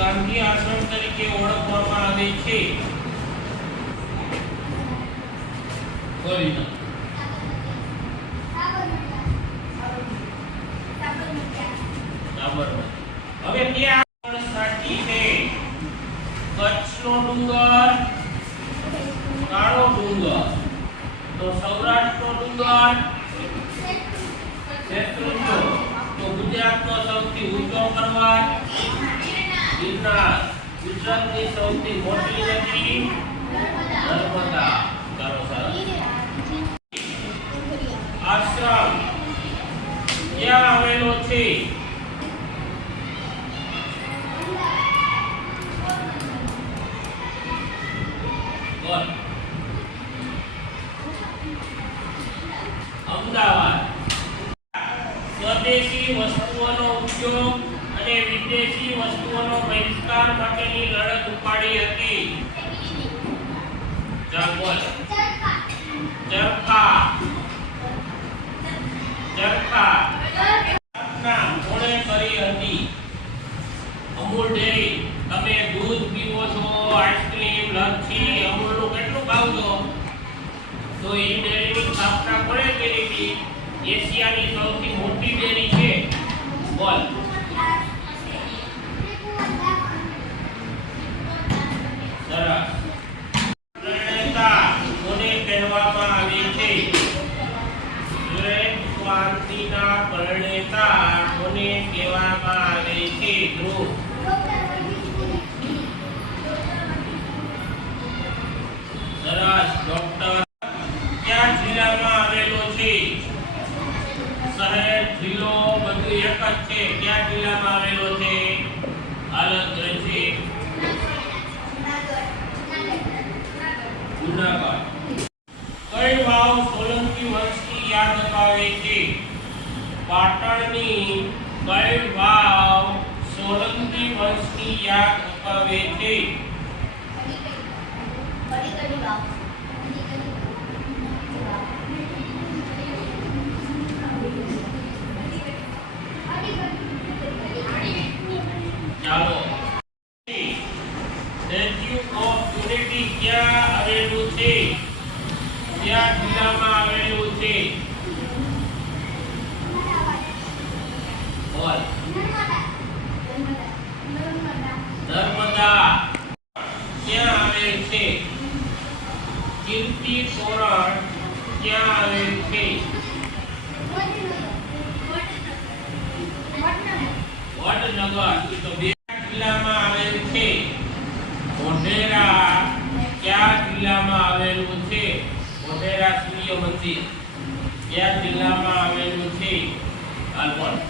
ગાંધી આશ્રમ તરીકે ઓળખવામાં આવે છે. કોઈ ના સાબરમતી. હવે ત્યાં પણ સાચી છે કચ્છનો ડુંગર કાળો ડુંગર તો સૌરાષ્ટ્રનો ડુંગર શેત્રુંજો તો ગુજરાતનો સૌથી ઊંચો પર્વત ગિરનાર ગુજરાતની સૌથી મોટી નદી આશ્રમ. ક્યાં આવેલો છે? માટેની લડત ઉપાડી હતી. જંગલ ચરખા ચરખા ચરખા કોણે કરી હતી. અમૂલ ડેરી, તમે દૂધ પીવો છો, આઈસ્ક્રીમ, લસ્સી અમૂલનું કેટલું ભાવ છો તો એ ડેરીની સ્થાપના કોણે કરી હતી? એશિયાની સૌથી મોટી ડેરી છે. બોલ. યાદ અપાવે છે પાટણની કઈ વાવ સોલંકી વંશની યાદ અપાવે છે ચાલો સ્ટેચ્યુ ઓફ યુનિટી ક્યાં આવેલું છે ક્યાં જિલ્લામાં આવેલું છે બોલ. ક્યાં બે જિલ્લામાં આવેલ છે. મોઢેરા કયા જિલ્લામાં આવેલું છે. મોઢેરા સૂર્ય મંદિર કયા જિલ્લામાં આવેલું છે. હાલપણ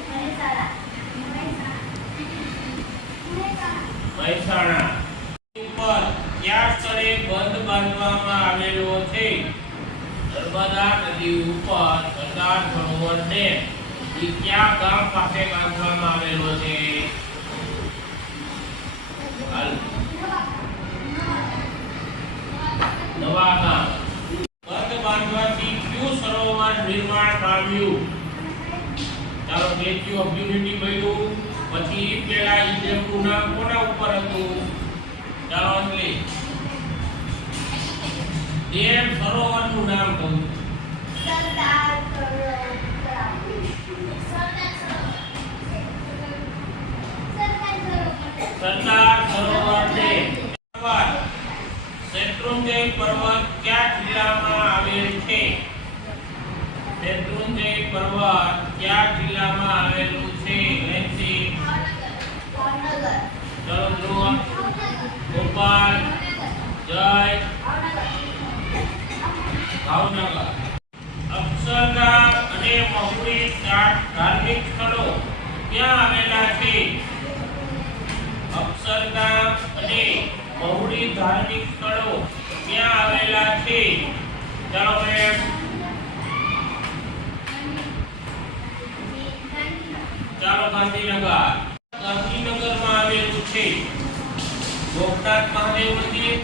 નર્મદા નદી ઉપર સરદાર સરોવર ડેમ એ ક્યાં ગામ પાસે બાંધવામાં આવેલો છે? નવા ગામ બંધ બાંધવાથી કયું સરોવર નિર્માણ પામ્યું ચાલો સ્ટેચ્યુ ઓફ યુનિટી પછી પેલા ડેમનું નામ કોના ઉપર હતું? અંજલિ. ડેમ સરોવરનું નામ કહું. સરોવર શેત્રુંજય પર્વત કયા જિલ્લામાં આવેલ છે? શેત્રુંજય પર્વત કયા જિલ્લામાં આવેલું છે? ચલો ધ્રુવ ગોપાલ જય ભાવનગર. અક્ષરધામ અને મહુડી ધાર્મિક સ્થળો ક્યાં આવેલા છે? અક્ષરધામ અને મહુડી ધાર્મિક સ્થળો ક્યાં આવેલા છે? ચાલો ગાંધીનગર ગાંધીનગરમાં આવેલું છે ગોપનાથ મહાદેવ મંદિર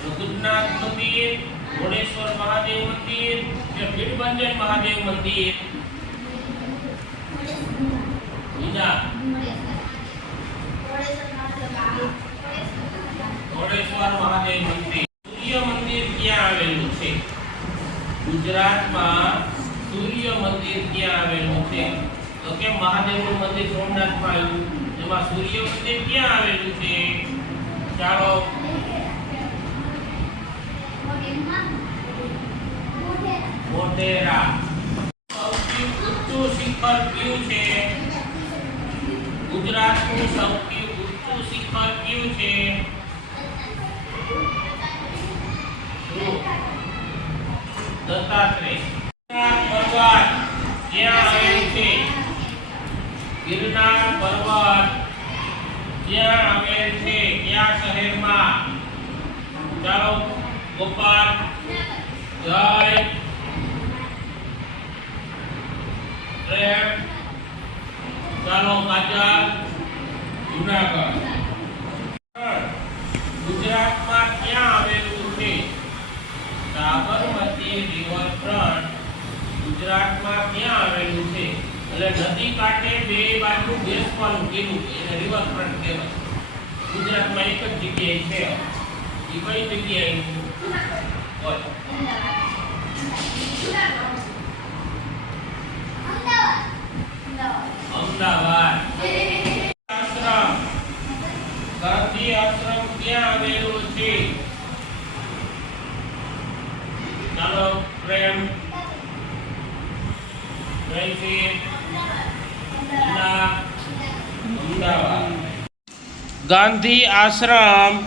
રુદ્રનાથ મંદિર ઘોડેશ્વર મહાદેવ મંદિર અને ભીડભંજન મહાદેવ મંદિર બીજા ઘોડેશ્વર મહાદેવ મંદિર સૂર્ય મંદિર ક્યાં આવેલું છે ગુજરાતમાં સૂર્ય મંદિર ક્યાં આવેલું છે તો કે મહાદેવનું મંદિર સોમનાથમાં આવ્યું એમાં સૂર્ય મંદિર ક્યાં આવેલું છે? ચાલો. મોટેરા સૌથી ઊંચું શિખર કયું છે? ગુજરાતનું સૌથી ઊંચું શિખર કયું છે? દત્તાત્રેય. પર્વત છે ગિરનાર પર્વત ક્યાં આવેલ છે કયા શહેરમાં. ચાલો, ગોપાલ, જય. ચાલો, કાજલ, જુનાગઢ. ગુજરાતમાં ક્યાં આવેલું છે? સાબરમતી રિવરફ્રન્ટ ગુજરાતમાં ક્યાં આવેલું છે? એટલે નદી કાંઠે બે બાજુ બેસવાનું કીધું એને રિવરફ્રન્ટ કહેવાય. ગુજરાતમાં એક જ જગ્યાએ છે. એ કઈ જગ્યાએ અમદાવાદ. આશ્રમ. ગાંધી આશ્રમ ક્યાં આવેલું છે? ચાલો, પ્રેમ. અમદાવાદ ગાંધી આશ્રમ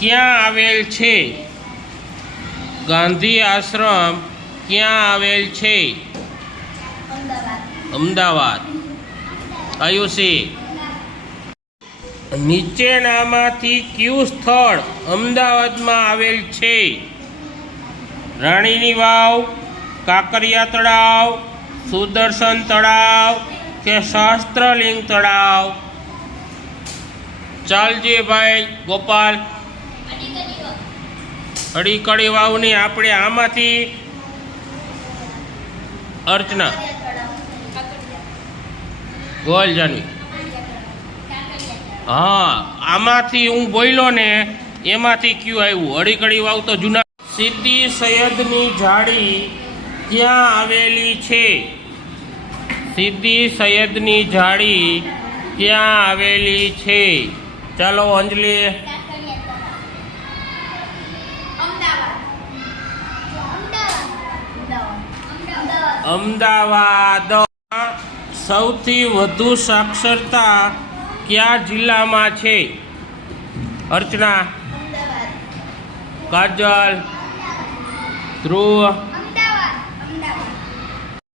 ક્યાં આવેલ છે? ગાંધી આશ્રમ ક્યાં આવેલ છે? અમદાવાદ. આયુષી નીચેનામાંથી કયું સ્થળ અમદાવાદમાં આવેલ છે? રાણીની વાવ, કાંકરિયા તળાવ સુદર્શન તળાવ કે સહસ્ત્રલિંગ તળાવ? ચાલજીભાઈ ગોપાલ. અડીકડી વાવની આપણે આમાંથી અર્ચના. ગોલ જાનવી હા, આમાંથી હું બોલ્યો ને એમાંથી કયું આવ્યું? અડીકડી વાવ તો જૂના. સિદ્ધિ સૈયદની જાળી ક્યાં આવેલી છે. સિદ્ધિ સૈયદની જાળી ક્યાં આવેલી છે. ચાલો અંજલિ. અમદાવાદ. સૌથી વધુ સાક્ષરતા કયા જિલ્લામાં છે? અર્ચના. કાજલ. ધ્રુવ.